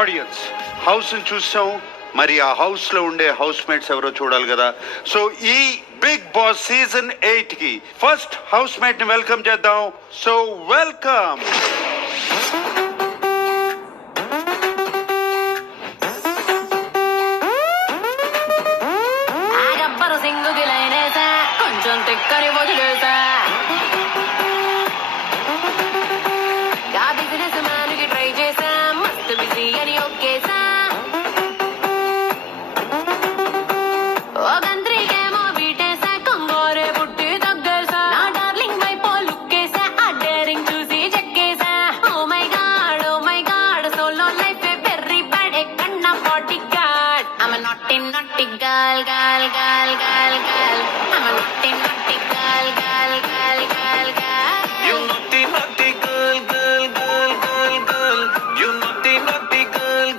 Audience house ని చూసాం, మరి ఆ హౌస్ లో ఉండే హౌస్ మేట్స్ ఎవరో చూడాలి కదా. సో ఈ బిగ్ బాస్ సీజన్ 8 కి ఫస్ట్ హౌస్ మేట్ ని వెల్కమ్ చేద్దాం. So welcome. కొంచెం తిక్కని వదిలేసా బిజినెస్ మ్యాన్ కి ట్రై చేసా, మస్తు బిజీ అని ఒక్కేసా. ఓ గంత్రికేమో బీటేసా, కొంగోరే పుట్టి తగ్గేసా. నా డార్లింగ్ వైపో లుక్కేసా, ఆ డేరింగ్ చూసి చెక్కేసా. Oh my God solo life very bad, ఎక్కన్నా bodyguard. I'm a naughty girl. I'm a naughty girl. You naughty girl. You naughty girl.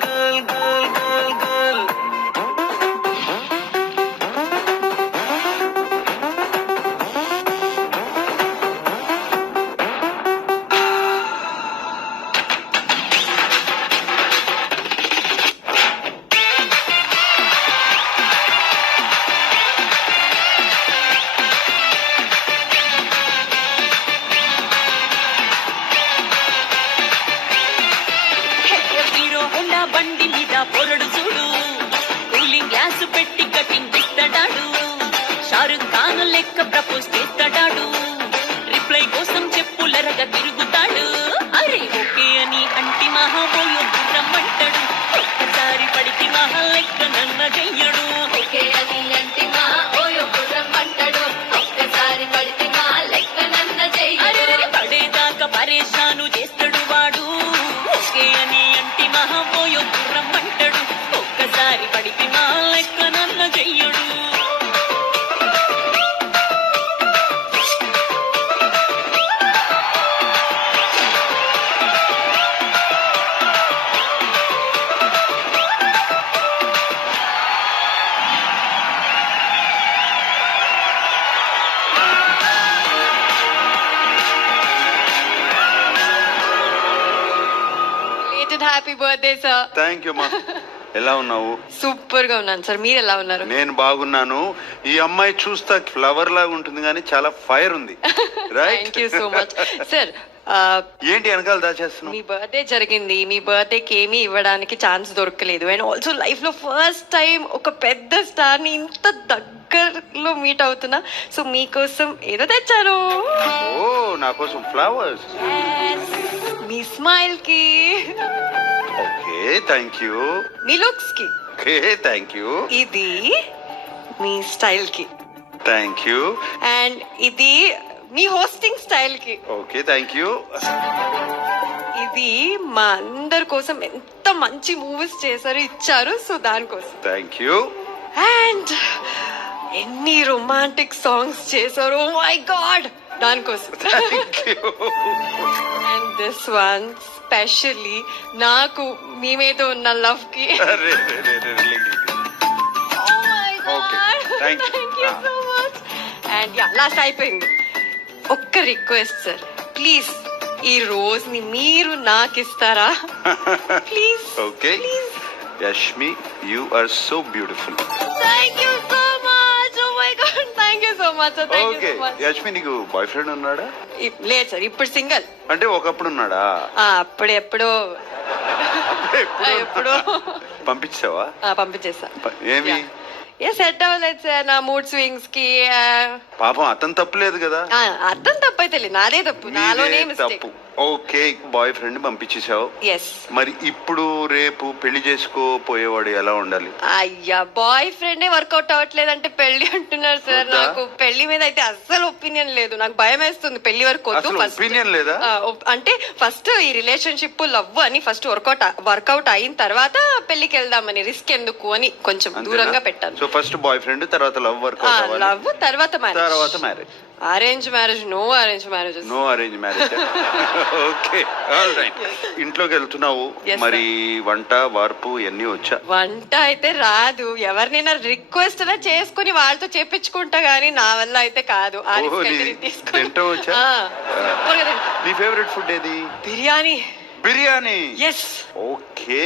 Hero Honda బండి మీద పొరడు చూడు, కూలింగ్ గ్లాస్ పెట్టి కటింగ్ ఇస్తాడాడు. షారుఖ్ ఖాన్ లెక్క ప్రపోజ్ చేస్తాడాడు, రిప్లై కోసం చెప్పులరగా తిరుగుతాడు. అరే ఓకే అని అంటి మహాబోయో రమ్మంటాడు, ఒక్కసారి పడికి మహా లెక్క నన్న చెయ్యడు. ఓకే అని అంటి మహాబోయో రమ్మంటాడు, ఒక్కసారి పడికి మహా లెక్క నన్న చెయ్యడు. పడేదాకా పరేషాను చేస్తాడు వాడు. ఓకే అని అంటి మహాబోయో రమ్మంటాడు, ఒక్కసారి పడికి మహా లెక్క నన్న చెయ్యడు. Happy birthday sir. Thank you మా. ఎలా ఉన్నావు? సూపర్ గా ఉన్నాను సార్, మీరు ఎలా ఉన్నారు? నేను బాగున్నాను. ఈ అమ్మాయి చూస్తా ఫ్లవర్ లాగా ఉంటుంది కానీ చాలా ఫైర్ ఉంది. Thank you so much sir. ఏంటి వెనకాల దాచేస్తున్నావు? మీ బర్త్డే జరిగింది, మీ బర్త్డేకి ఏమీ ఇవ్వడానికి ఛాన్స్ దొరకలేదు. అండ్ ఆల్సో లైఫ్ లో ఫస్ట్ టైం ఒక పెద్ద స్టార్ ని ఇంత దగ్గరలో మీట్ అవుతున్నా. సో మీకోసం ఏదో తెచ్చాను. ఓ, నా కోసం ఫ్లవర్స్. మీ స్మైల్ కి, okay thank you. Me looks కి, ఓకే థ్యాంక్ యూ. ఇది మీ స్టైల్ కి, థ్యాంక్ యూ. అండ్ ఇది మీ హోస్టింగ్ స్టైల్ కి, ఓకే థ్యాంక్ యూ. ఇది మా అందరి కోసం ఎంత మంచి మూవీస్ చేశారు ఇచ్చారు, సో దానికోసం. Thank you. అండ్ ఎన్ని రొమాంటిక్ సాంగ్స్ చేశారు, ఓ మై గాడ్, దానికోసం. Thank you. And this one specially నాకు మీ మీద ఉన్న లవ్ కి. అరే, Okay, thank you. So much. And yeah, last అయిపోయింది. ఒక్క రిక్వెస్ట్ సార్, ప్లీజ్ ఈ రోజ్ ని మీరు నాకు ఇస్తారా? Please. Okay. Yashmi, you are so beautiful. Thank you so much. Oh my God, thank you so much. Thank you okay. So much. Yashmi, నీకు boy friend ఉన్నాడా? లేదు సార్, ఇప్పుడు సింగిల్. అంటే ఒకప్పుడు ఉన్నాడా? అప్పుడు ఎప్పుడో ఎప్పుడో పంపించావా? పంపించేసా. ఏమి? సెట్ అవ్వలేదు సార్ నా మూడ్ స్వింగ్స్ కి. పాపం అతను తప్పులేదు కదా. అర్థం తప్పైతే లేదు, నాదే తప్పు, నాలోనే నీదే మిస్టేక్. తప్పు. ఓకే, బాయ్ ఫ్రెండ్ పంపించేసావు. ఎస్. మరి ఇప్పుడు రేపు పెళ్లి చేసుకోపోయేవాడు ఎలా ఉండాలి? అయ్యా, బాయ్ ఫ్రెండే వర్కౌట్ అవ్వట్లేదు అంటే పెళ్లి అంటున్నారు సార్. వద్దా? నాకు పెళ్లి మీద అయితే అస్సలు ఒపీనియన్ లేదు, నాకు భయం వేస్తుంది పెళ్లి వరకు వద్దు. అసలు ఫస్ట్ ఒపీనియన్ లేదా? అంటే ఫస్ట్ ఈ రిలేషన్షిప్ లవ్ అని ఫస్ట్ వర్కౌట్ అయిన తర్వాత పెళ్లికి వెళ్దామని, రిస్క్ ఎందుకు అని కొంచెం దూరంగా పెట్టాను. సో ఫస్ట్ బాయ్ ఫ్రెండ్, తర్వాత లవ్ వర్కౌట్ అవ్వాలి, లవ్ తర్వాత తర్వాత marriage. Arrange marriage, no arrange marriages. No arrange marriage. Okay, all right. ఇంట్లోకి వెళ్తున్నావు, Yes, మరి వంట వార్పు ఇవన్నీ వచ్చా? వంట అయితే రాదు, ఎవరినైనా రిక్వెస్ట్ అలా చేసుకుని వాళ్ళతో చేపించుకుంటా గానీ నా వల్ల అయితే కాదు. ఆ risk అయితే నేను తీసుకోను. తింటూ వచ్చా? సూపర్గా తింటా. నీ ఫేవరెట్ ఫుడ్ ఏది? బిర్యానీ. బిర్యానీ. ఎస్, ఓకే,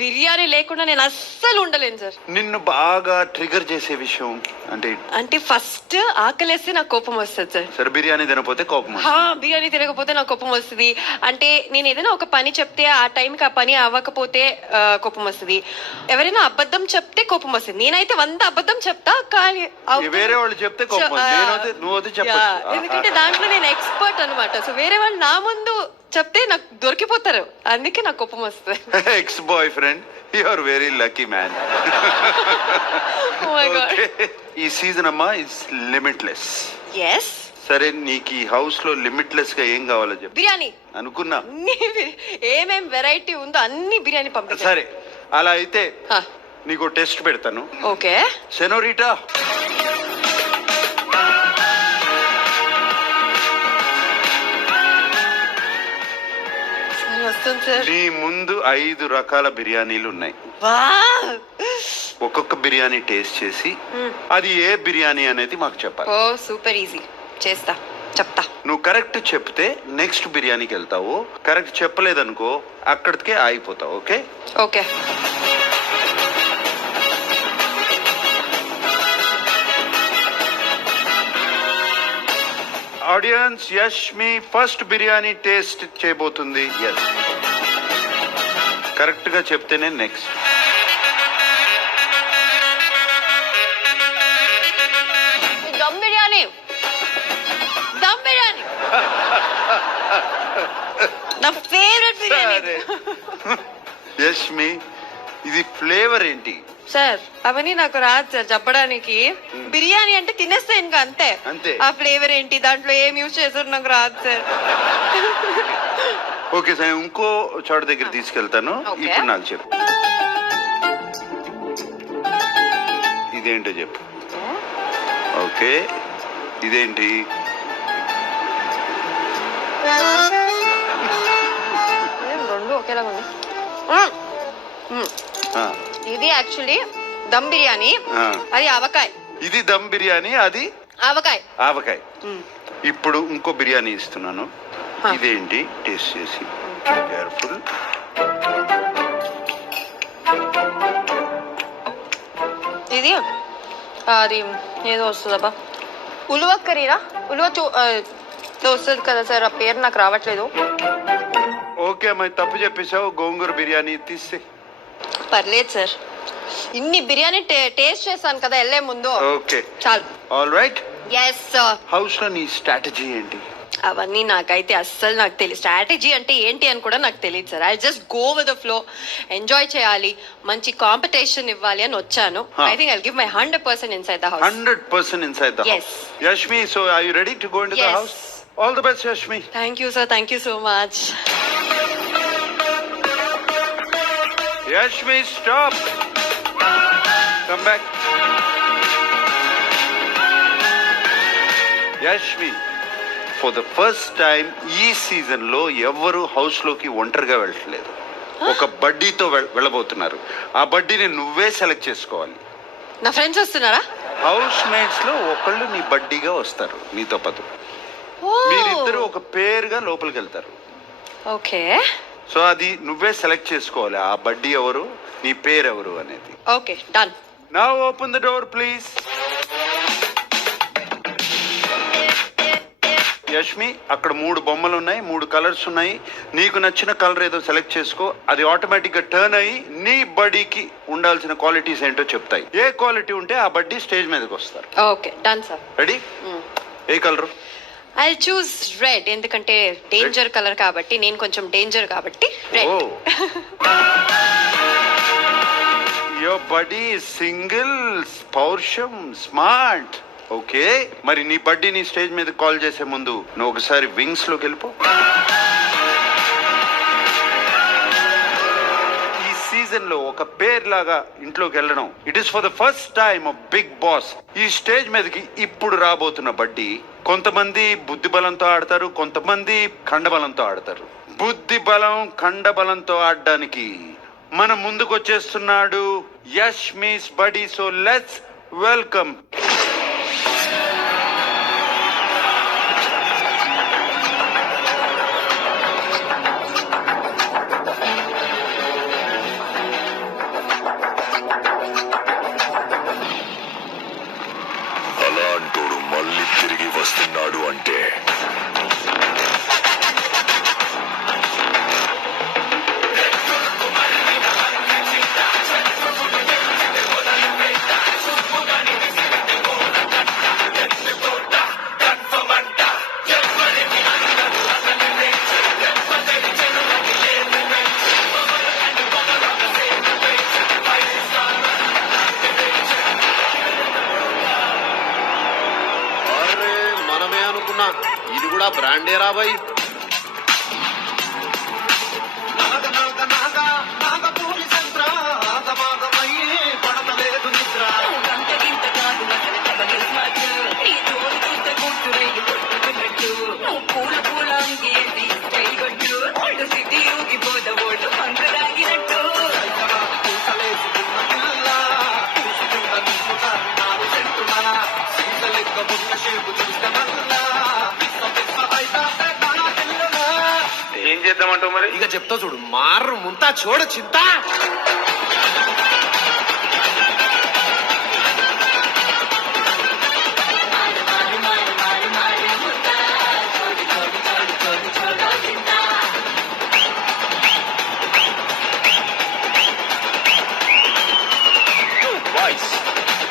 బిర్యానీ లేకుండా నేను అస్సలు ఉండలేను సార్. నిన్ను బాగా ట్రిగర్ చేసే విషయం అంటే? అంటే ఫస్ట్ ఆకలేస్తే నాకు కోపం వస్తుంది సార్. సరే, బిర్యానీ తినపోతే కోపం వస్తుంది. బిర్యానీ తినకపోతే నాకు కోపం వస్తుంది. అంటే నేను ఏదైనా ఒక పని చెప్తే ఆ టైంకి ఆ పని అవ్వకపోతే కోపం వస్తుంది. ఎవరైనా అబద్ధం చెప్తే కోపం వస్తుంది. నేనైతే 100 అబద్ధం చెప్తా, కానీ వేరే వాళ్ళు చెప్తే కోపం వస్తుంది. నువ్వు చెప్పచ్చు, ఎందుకంటే దాంట్లో నేను ఎక్స్పర్ట్ అనమాట. సో వేరే వాళ్ళు నా ముందు చెప్తే నాకు దొరికిపోతారు, అందుకే నాకు కోపం వస్తుంది. Ex boy friend, you are very lucky man. ఈ సీజన్ అమ్మా ఇస్ లిమిట్లెస్. ఎస్. సరే, నీకు ఈ హౌస్ లో లిమిట్లెస్ గా ఏం కావాలో చెప్పు. బిర్యానీ అనుకున్నా. ఏమేం వెరైటీ ఉందో అన్ని బిర్యానీ పంపించు. సరే, అలా అయితే నీకు టెస్ట్ పెడతాను. ఓకే సెనోరిటా, వస్తుంది సార్. నీ ముందు 5 రకాల బిర్యానీలు ఉన్నాయి. వావ్, ఒక్కొక్క బిర్యానీ టేస్ట్ చేసి అది ఏ బిర్యానీ అనేది మాకు చెప్పాలి. ఓ సూపర్ ఈజీ, చేస్తా, చెప్తా. నువ్వు కరెక్ట్ చెప్తే నెక్స్ట్ బిర్యానీకి వెళ్తావు. కరెక్ట్ చెప్పలేదనుకో అక్కడికే ఆగిపోతావు. Okay? Okay. Audience, Yashmi first biryani taste చేయబోతుంది. ఎస్, కరెక్ట్ గా చెప్తేనే నెక్స్ట్. దమ్ బిర్యానీ, దమ్ బిర్యానీ నా ఫేవరెట్ బిర్యానీ. యష్మి, ఇది ఫ్లేవర్ ఏంటి? సార్ అవన్నీ నాకు రాదు సార్ చెప్పడానికి. బిర్యానీ అంటే తినేస్తా ఇంకా, అంతే. అంతే. ఆ ఫ్లేవర్ ఏంటి, దాంట్లో ఏం యూజ్ చేశారు నాకు రాదు సార్. ఓకే సార్, ఇంకో చోట దగ్గర తీసుకెళ్తాను. Okay. ఇప్పుడు నాకు చెప్పు, ఇదేంటో చెప్పు. ఓకే, ఇదేంటి? రెండు ఒకేలాగా ఉంది. ఇది యాక్చువల్లీ దమ్ బిర్యానీ, అది ఆవకాయ. ఇది దమ్ బిర్యానీ, అది ఆవకాయ. ఆవకాయ. ఇప్పుడు ఇంకో బిర్యానీ ఇస్తున్నాను. ఇదేంటి టేస్ట్ చేసి కేర్ఫుల్. ఇది అది ఏదో వస్తుందబ్బా, ఉలువ కర్రీరా, ఉలువ వస్తుంది కదా సార్, ఆ పేరు నాకు రావట్లేదు. ఓకే అమ్మాయి, తప్పు చెప్పేశావు. గోంగూర బిర్యానీ తీస్తే. పర్లేదు సార్, ఇన్ని బిర్యానీ టేస్ట్ చేశాను కదా వెళ్ళే ముందు. ఓకే, చాలు. All right. Yes sir. House లో నీ స్ట్రాటజీ ఏంటి? అవన్నీ నాకైతే అస్సలు నాకు తెలియదు. స్ట్రాటజీ అంటే ఏంటి అని కూడా నాకు తెలియదు sir. I just go with the flow, enjoy చేయాలి, మంచి కాంపిటీషన్ ఇవ్వాలి అని వచ్చాను. I think I'll give my 100% inside the house. 100% inside the Yes. house. Yashmi, so are you ready to go into the Yes. house? All the best, Yashmi. Thank you sir, thank you so much. Yashmi, stop. Come back. Yashmi, for the first time ఈ season లో ఎవరు house లోకి ఒంటరిగా వెళ్ళట్లేదు. ఒక బడ్డీతో వెళ్ళబోతున్నారు. ఆ బడ్డీని నువ్వే select చేసుకోవాలి. నా ఫ్రెండ్స్ వస్తున్నారా? హౌస్ మేట్స్ లో ఒకళ్ళు నీ బడ్డీగా వస్తారు నీతో పాటు. మీరిద్దరు ఒక పేరుగా లోపలికి వెళ్తారు. ఓకే. సో అది నువ్వే సెలెక్ట్ చేసుకోవాలి, ఆ బడ్డీ ఎవరు, నీ పేరు ఎవరు అనేది. Okay, done. Now open the door please. Yashmi, అక్కడ 3 బొమ్మలు ఉన్నాయి, 3 కలర్స్ ఉన్నాయి. నీకు నచ్చిన కలర్ ఏదో సెలెక్ట్ చేసుకో. అది ఆటోమేటిక్ గా టర్న్ అయ్యి నీ బడ్డీకి ఉండాల్సిన క్వాలిటీస్ ఏంటో చెప్తాయి. ఏ క్వాలిటీ ఉంటే ఆ బడ్డీ స్టేజ్ మీదకి వస్తారు. Okay, done sir. Ready? A colour? I choose red, ఎందుకంటే డేంజర్ కలర్ కాబట్టి, నేను కొంచెం డేంజర్ కాబట్టి రెడ్. యువర్ బడ్డీ సింగిల్, పౌరుషం, స్మార్ట్. ఓకే, మరి నీ బడ్డీని స్టేజ్ మీద కాల్ చేసే ముందు నువ్వు ఒకసారి వింగ్స్ లోకి వెళ్ళిపో. ఈ సీజన్ లో ఒక పేర్ లాగా ఇంట్లోకి వెళ్ళడం, it is for the first time Bigg Boss. ఈ స్టేజ్ మీదకి ఇప్పుడు రాబోతున్న బడ్డీ, కొంతమంది బుద్ధి బలంతో ఆడతారు, కొంతమంది ఖండబలంతో ఆడతారు. బుద్ధి బలం, ఖండబలంతో ఆడడానికి మన ముందుకు వచ్చేస్తున్నాడు యష్మిస్ బడ్డీ. So let's welcome. వస్తున్నాడు అంటే అరే మనమే అనుకున్నా ఇది కూడా బ్రాండే రాబాయ్. గంటగింత కాదు అసలు కబలి స్మార్ట్. ఈ తోడు చూస్తే గుర్తు రైలు కొట్టుకున్నట్టు. నువ్వు పూల పూల అంగి ఎత్తి స్టైల్ కొట్టు. ఒళ్ళు సిటీ ఊగిపోద ఒళ్ళు పండు తాగినట్టు. ఏం చేద్దామంటావు మరి? ఇక చెప్తా చూడు, మార్రు ముంతా చూడ చింత. బాయ్స్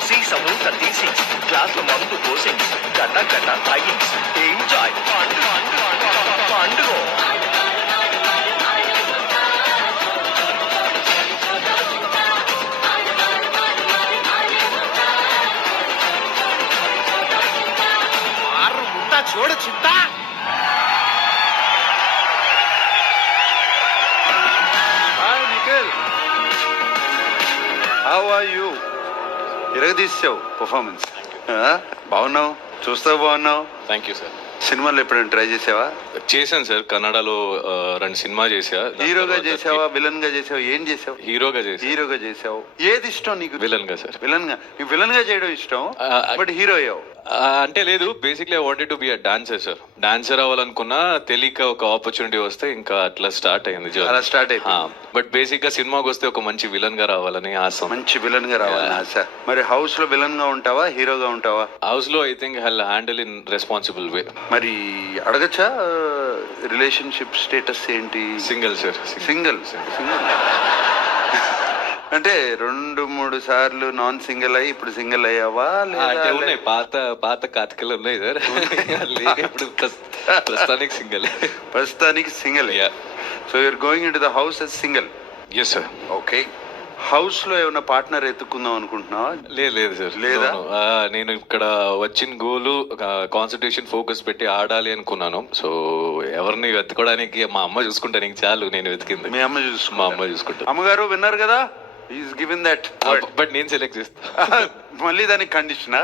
సీసము కట్టేసి గ్లాసులో మందు పోసి గడ్డ గడ్డ తాగి ఎంజాయ్ పండుగ. మార్రు ముంతా చూడ చింత. Hi Nikhil, how are you? ఇరగదీసావు పర్ఫార్మెన్స్. బాగున్నావు, చూస్తావు బాగున్నావు. Thank you sir. సినిమాలో ఎప్పుడైనా ట్రై చేసావా? చేశాను సార్, కన్నడలో 2 సినిమా చేసా. హీరోగా చేసావా, విలన్ గా చేసావా, ఏం చేసావు? హీరోగా చేసా. హీరోగా చేసావు. ఏది ఇష్టం నీకు? విలన్ గా సార్. విలన్ గా. నీకు విలన్ గా చేయడం ఇష్టం, బట్ హీరో అయ్యావు. అంటే లేదు, basically I wanted to be a dancer sir. Dancer అవ్వాలనుకున్నా, తెలియక ఒక ఆపర్చునిటీ వస్తే ఇంకా అట్లా స్టార్ట్ అయింది. అలా స్టార్ట్ అయిపోయింది. బట్ బేసిక్ గా సినిమాకి వస్తే ఒక మంచి విలన్ గా రావాలని ఆశ. మంచి విలన్ గా రావాలి ఆశ. మరి హౌస్ లో విలన్ గా ఉంటావా, హీరోగా ఉంటావా? హౌస్ లో I think I handle in responsible way. మరి అడగచ్చా, రిలేషన్షిప్ స్టేటస్ ఏంటి? Single sir. సింగిల్. అంటే 2-3 సార్లు నాన్ సింగిల్ అయ్యి ఇప్పుడు సింగిల్ అయ్యావా? అంటే ఉన్నాయి, పాత కాతికలు ఉన్నాయి సార్. ఇప్పుడు ప్రస్తుతానికి సింగిల్. ప్రస్తుతానికి single. So you're going in to the house as single. Yes sir. Okay. House లో ఏమైనా పార్ట్నర్ ఎత్తుకుందాం అనుకుంటున్నావా? లేదు సార్. లేదా? నేను ఇక్కడ వచ్చిన గోలు కాన్సన్ట్రేషన్ ఫోకస్ పెట్టి ఆడాలి అనుకున్నాను. సో ఎవరిని వెతుకోవడానికి మా అమ్మ చూసుకుంటానికి చాలు, నేను వెతికింది. మీ అమ్మ మా అమ్మ చూసుకుంటా. అమ్మగారు విన్నారు కదా, ఈస్ గివెన్ దట్. బట్ నేను సెలెక్ట్ చేస్తా. మళ్ళీ దానికి కండిషనా?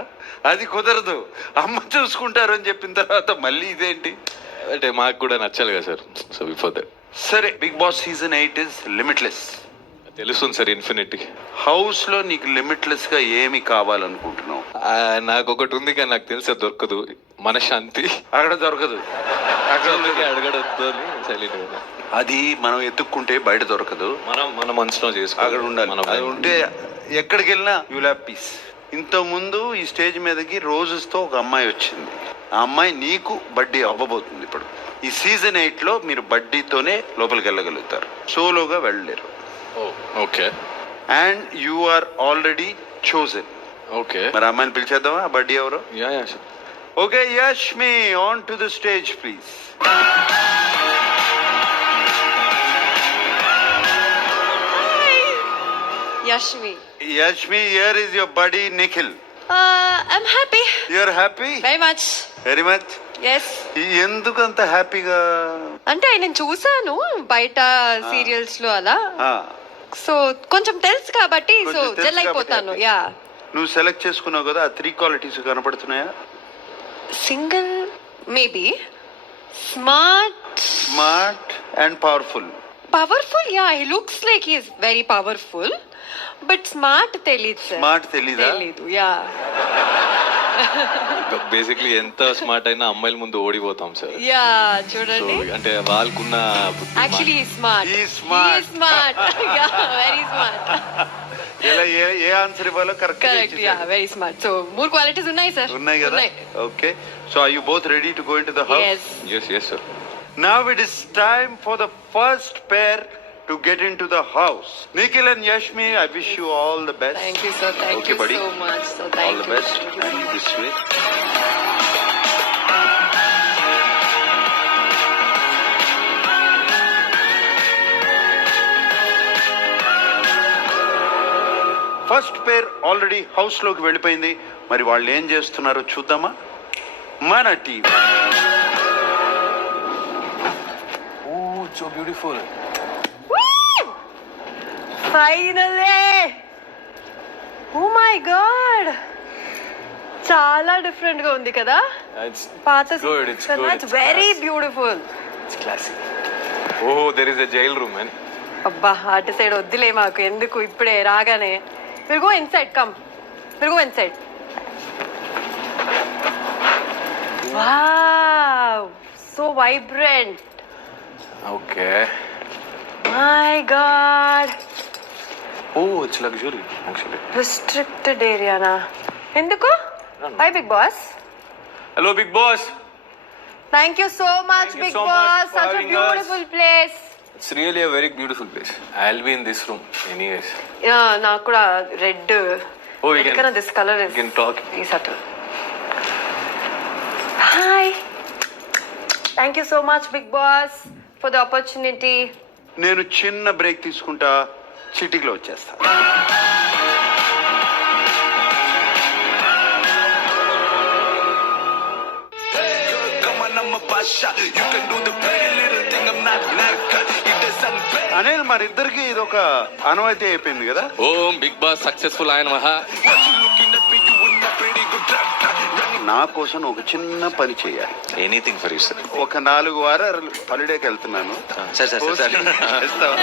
అది కుదరదు. అమ్మ చూసుకుంటారు అని చెప్పిన తర్వాత మళ్ళీ ఇదేంటి? అంటే మాకు కూడా నచ్చాలి కదా సార్. So before that. సరే, Bigg Boss season 8 is limitless. తెలుస్తుంది సార్, ఇన్ఫినిటీ. హౌస్ లో నీకు లిమిట్లెస్ గా ఏమి కావాలనుకుంటున్నావు? నాకు ఒకటి ఉంది కానీ నాకు తెలిసే దొరకదు, మనశ్శాంతి. అక్కడ దొరకదు. అడగడొద్దు అని సైలెంట్ గా. అది మనం ఎత్తుక్కుంటే బయట దొరకదు. మన మనసులో చేసుకో, అక్కడ ఉండాలి. అది ఉంటే ఎక్కడికి వెళ్ళినా యూ విల్ హావ్ పీస్. ఇంత ముందు ఈ స్టేజ్ మీదకి రోజెస్ తో ఒక అమ్మాయి వచ్చింది. ఆ అమ్మాయి నీకు బడ్డీ అవ్వబోతుంది. ఇప్పుడు ఈ సీజన్ 8 లో మీరు బడ్డీతోనే లోపలికి వెళ్ళగలుగుతారు, సోలోగా వెళ్ళలేరు. Okay. And you are already chosen. Okay. మరి అమ్మాయిని పిలిచేద్దామా? ఆ బడ్డీ ఎవరు? Yeah. Okay, Yashmi on to the stage please. Yashmi. Yashmi, here is your buddy Nikhil. I'm happy. You are happy? Very much. Very much? Yes. ఎందుకంత హ్యాపీగా? అంటే ఆయన చూసాను బయట సీరియల్స్ లో అలా, ఆ, సో కొంచెం తెలుసు కాబట్టి సో కొంచెం తెలుసు జల్ అయిపోతాను. కాబట్టి యా. నువ్వు సెలెక్ట్ చేసుకున్నావు కదా, ఆ 3 క్వాలిటీస్ కనపడుతున్నాయా? Single, maybe smart, smart and powerful. Powerful. Yeah, he looks like he is very powerful, but smart తెలీదు సార్. స్మార్ట్ తెలీదా? తెలీదు. యా. బేసిక్లీ ఎంత స్మార్ట్ అయినా అమ్మాయిల ముందు ఓడిపోతాం సార్. యా, సో చూడండి. అంటే వాళ్ళకున్న బుద్ధి actually smart. He is smart. Smart. Yeah, very smart. ఎలా ఏ ఆన్సర్ ఇవ్వాలో correct yeah correct very smart so 3 qualities ఉన్నాయి సార్ ఉన్నాయి కదా okay so are you both ready to go into the house yes yes yes sir Now it is time for the first pair to get into the house. Nikhil and Yashmi, I wish you all the best. thank you sir thank Okay, you buddy. so much so All thank the you best. And this way. First pair already house లోకి వెళ్ళిపోయింది మరి వాళ్ళు ఏం చేస్తున్నారో చూద్దామా మన team oh so beautiful finally oh my God చాలా different గా ఉంది కదా ఇట్స్ పాత good, it's good, it's it's very classy. Beautiful it's classic oh there is a jail room man అబ్బా అటు సైడ్ వద్దులే మాకు ఎందుకు ఇప్పుడే రాగానే will go inside come will go inside wow so vibrant okay my God oh it's luxury actually restricted ఏరియానా ఎందుకు by Bigg Boss hello Bigg Boss thank you so much Thank you Bigg so much Boss for such a having beautiful place it's really a very beautiful place I will be in this room any years నాకు కూడా red Oh, we can- కన్నా this colour we can talk. ఈ subtle hi thank you so much Bigg Boss for the opportunity నేను చిన్న break తీసుకుంటా చిటికలో వచ్చేస్తా అనిల్ మరిద్దరికి ఇది ఒక అనుమతి అయిపోయింది కదా ఓం బిగ్ బాస్ సక్సెస్ఫుల్ ఆయన మహా నా కోసం ఒక చిన్న పని చేయాలి ఎనీథింగ్ ఫర్ యూ సార్ ఒక 4 వారాలు హాలిడేకి వెళ్తున్నాను సార్ Hosting చేస్తావా?